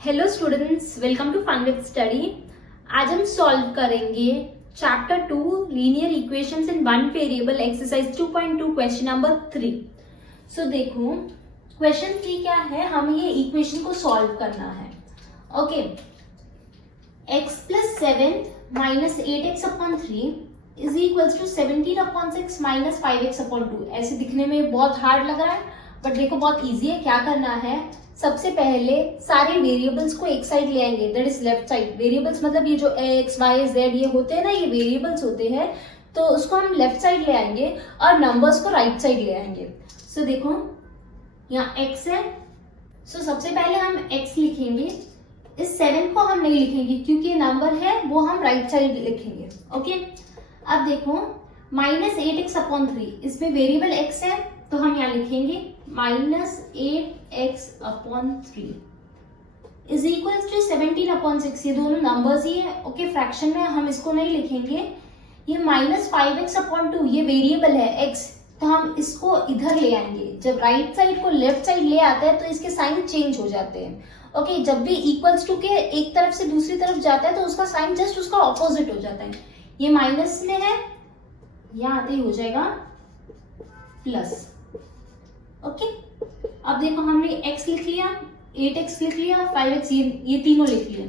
Hello students, welcome to fun with study. आज हम solve करेंगे chapter 2 linear equations in one variable exercise 2.2 question number 3। So देखो question 3 क्या है, हमें ये इक्वेशन को सॉल्व करना है। Okay, x plus 7 minus 8x upon 3 is equals to 17 upon 6 minus 5x upon 2। ऐसे दिखने में बहुत हार्ड लग रहा है, बट देखो बहुत इजी है। क्या करना है, सबसे पहले सारे वेरिएबल्स को एक साइड ले आएंगे, that is left side. Variables मतलब ये जो x, y, z ये होते हैं ना, ये वेरिएबल्स होते हैं, तो उसको हम लेफ्ट साइड ले आएंगे और नंबर्स को राइट साइड ले आएंगे। सो देखो यहाँ x है, सो सबसे पहले हम x लिखेंगे। इस 7 को हम नहीं लिखेंगे क्योंकि ये नंबर है, वो हम राइट साइड लिखेंगे। ओके, अब देखो माइनस 8x अपॉन 3, इसमें वेरिएबल x है तो हम यहाँ लिखेंगे minus 8x upon 3 is equal to 17 upon 6। ये दोनों नंबर्स ही है। ओके, फ्रैक्शन में हम इसको नहीं लिखेंगे। ये माइनस 5x अपॉन 2, ये वेरिएबल है x, तो हम इसको इधर ले आएंगे। जब राइट साइड को लेफ्ट साइड ले आता है तो इसके साइन चेंज हो जाते हैं। ओके, जब भी इक्वल्स टू के एक तरफ से दूसरी तरफ जाता है तो उसका साइन जस्ट उसका ऑपोजिट हो जाता है। ये माइनस में है, यहाँ आते ही हो जाएगा प्लस। ओके, अब देखो हमने x लिख लिया, 8x लिख लिया, 5x ये तीनों लिख लिया।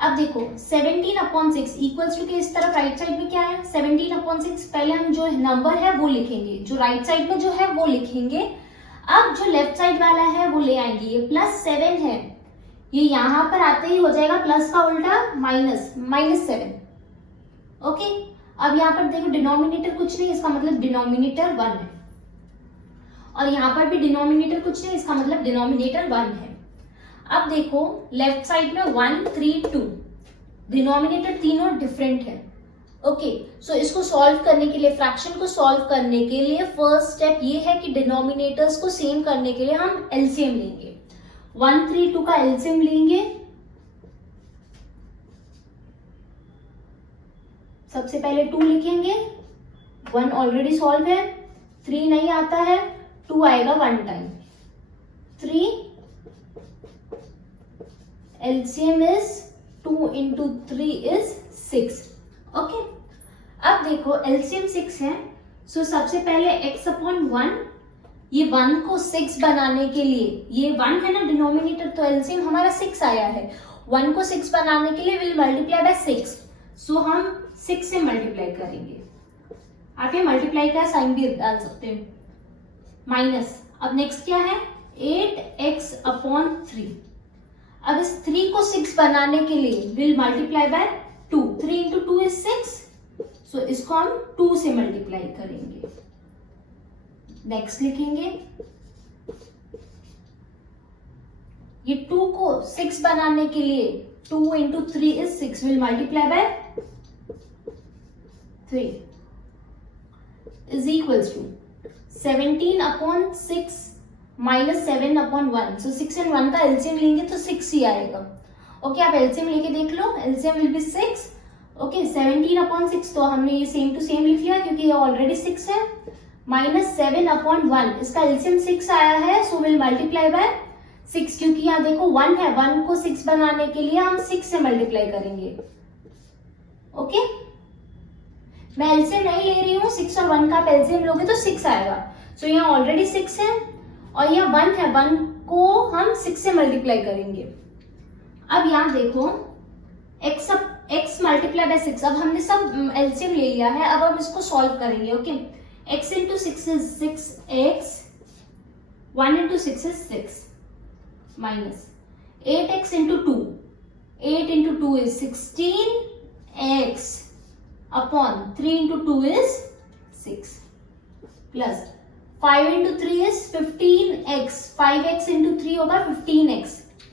अब देखो 17 अपॉन 6 इक्वल्स टू के इस तरफ राइट साइड में क्या है, 17 अपॉन 6। पहले हम जो नंबर है वो लिखेंगे, जो राइट साइड में जो है वो लिखेंगे। अब जो लेफ्ट साइड वाला है वो ले आएंगे। ये प्लस 7 है, ये यहाँ पर आते ही हो जाएगा प्लस का उल्टा माइनस 7। ओके, अब यहाँ पर देखो डिनोमिनेटर कुछ नहीं, इसका मतलब डिनोमिनेटर 1 है, और यहाँ पर भी डिनोमिनेटर कुछ नहीं, इसका मतलब डिनोमिनेटर 1 है। अब देखो लेफ्ट साइड में 1, 3, 2, डिनोमिनेटर तीनों डिफरेंट है। ओके, सो इसको सॉल्व करने के लिए, फ्रैक्शन को सॉल्व करने के लिए फर्स्ट स्टेप ये है कि डिनोमिनेटर्स को सेम करने के लिए हम एलसीएम लेंगे। 1, 3, 2 का एलसीएम लेंगे। सबसे पहले 2 लिखेंगे, 1 ऑलरेडी सॉल्व है, 3 नहीं आता है, 2 आएगा 1 time. 3 LCM is 2 into 3 is 6। Okay, अब देखो LCM 6 है, सो सबसे पहले x अपॉन 1, ये 1 को 6 बनाने के लिए, ये 1 है ना डिनोमिनेटर, तो LCM हमारा 6 आया है। 1 को 6 बनाने के लिए विल मल्टीप्लाई बाय 6, सो हम 6 से मल्टीप्लाई करेंगे। आप ये मल्टीप्लाई का साइन भी डाल सकते हैं, माइनस। अब नेक्स्ट क्या है, 8x अपॉन 3। अब इस 3 को 6 बनाने के लिए will multiply bye 2, 3 into 2 is 6, सो इसको हम 2 से मल्टीप्लाई करेंगे। नेक्स्ट लिखेंगे, ये 2 को 6 बनाने के लिए 2 into 3 is 6, will multiply by 3 is equals to 17 upon 6 minus 7 upon 1। So 6 and 1 का एलसीएम लेंगे तो 6 ही आएगा। ओके, आप एलसीएम लेके देख लो, LCM will be 6। Okay, 17 upon 6 तो हमने ये सेम टू सेम लिख लिया क्योंकि ये ऑलरेडी 6 है। माइनस 7 अपॉन 1, इसका एलसीएम 6 आया है, सो विल मल्टीप्लाई बाय 6, क्योंकि यहाँ देखो 1 है, 1 को 6 बनाने के लिए हम 6 से मल्टीप्लाई करेंगे। ओके, मैं एलसीएम नहीं ले रही हूँ, 6 और 1 का आप एलसीएम लोगे तो 6 आएगा। सो यहाँ ऑलरेडी 6 है और यहाँ 1 है, 1 को हम 6 से मल्टीप्लाई करेंगे। अब यहाँ देखो x मल्टीप्लाई बाय 6, अब हमने सब एलसीएम ले लिया है, अब हम इसको सॉल्व करेंगे। Okay, x into 6 is 6x, 1 into 6 is 6, minus 8x into 2, 8 into 2 is 16x upon 3 into 2 is 6, plus 5 into 3 is 15x, 5x into 3 होगा 15x,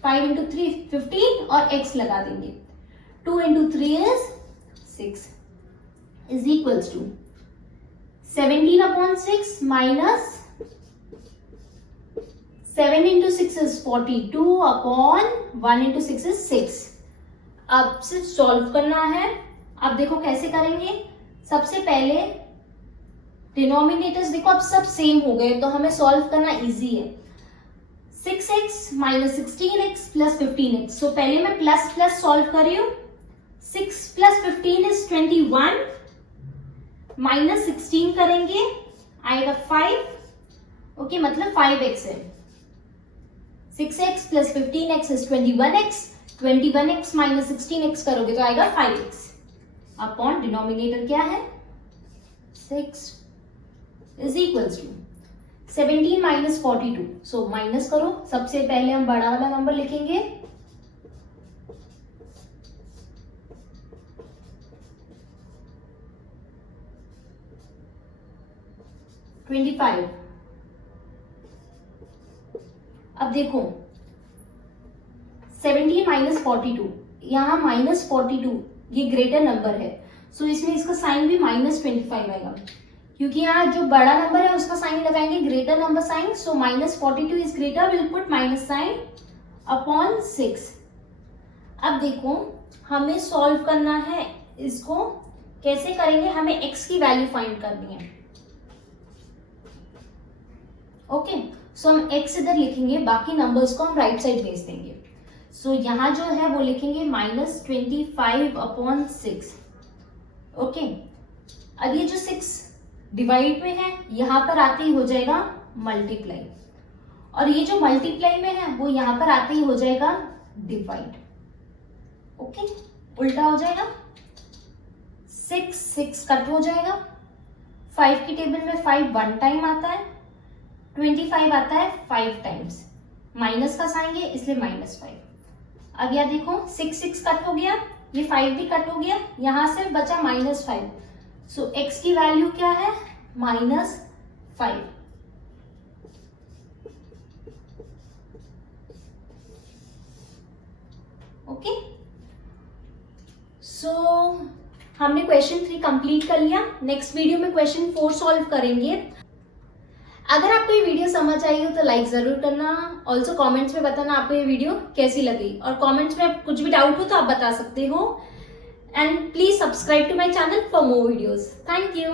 5 इंटू 3 15 और x लगा देंगे, 2 into 3 is 6 is equals to 17 upon 6 minus 7 into 6 is 42 upon 1 into 6 is 6। अब सिर्फ solve करना है। अब देखो कैसे करेंगे, सबसे पहले डिनोमिनेटर्स देखो अब सब सेम हो गए तो हमें सॉल्व करना इजी है। 6x minus 16x plus 15x। सो पहले मैं प्लस प्लस सॉल्व कर रही हूं। 6 प्लस 15 इज 21, माइनस 16 करेंगे आएगा 5। ओके, मतलब 5x है। 6x plus 15x is 21x, 21x minus 16x करोगे तो आएगा 5x अपॉन डिनोमिनेटर क्या है 6 is equals to 17 minus 42। So minus करो, सबसे पहले हम बड़ा वाला नंबर लिखेंगे, $25। अब देखो 17 माइनस 42, यहां माइनस 42 ये ग्रेटर नंबर है, सो इसमें इसका साइन भी माइनस 25 आएगा, क्योंकि यहाँ जो बड़ा नंबर है उसका साइन लगाएंगे greater number sign. So minus 42 is greater, will put minus sign upon 6। अब देखो हमें सॉल्व करना है इसको, कैसे करेंगे, हमें x की वैल्यू फाइंड करनी है। ओके, सो हम x इधर लिखेंगे, बाकी नंबर्स को हम राइट साइड भेज देंगे। सो यहां जो है वो लिखेंगे माइनस 25 अपॉन 6। ओके, अब ये जो 6 डिवाइड में है यहां पर आते ही हो जाएगा मल्टीप्लाई, और ये जो मल्टीप्लाई में है वो यहां पर आते ही हो जाएगा डिवाइड। ओके, उल्टा हो जाएगा, 6 कट हो जाएगा, 5 की टेबल में 5 1 टाइम आता है, 25 आता है 5 टाइम्स, माइनस का साइन है इसलिए -5। अब यह देखो 6 कट हो गया, ये 5 भी कट हो गया, यहां से बचा -5। सो x की वैल्यू क्या है -5। ओके, सो हमने क्वेश्चन 3 कंप्लीट कर लिया। नेक्स्ट वीडियो में क्वेश्चन 4 सॉल्व करेंगे। अगर आपको ये वीडियो समझ आई हो तो लाइक जरूर करना, ऑल्सो कमेंट्स में बताना आपको ये वीडियो कैसी लगी, और कमेंट्स में कुछ भी डाउट हो तो आप बता सकते हो। And please subscribe to my channel for more videos. Thank you.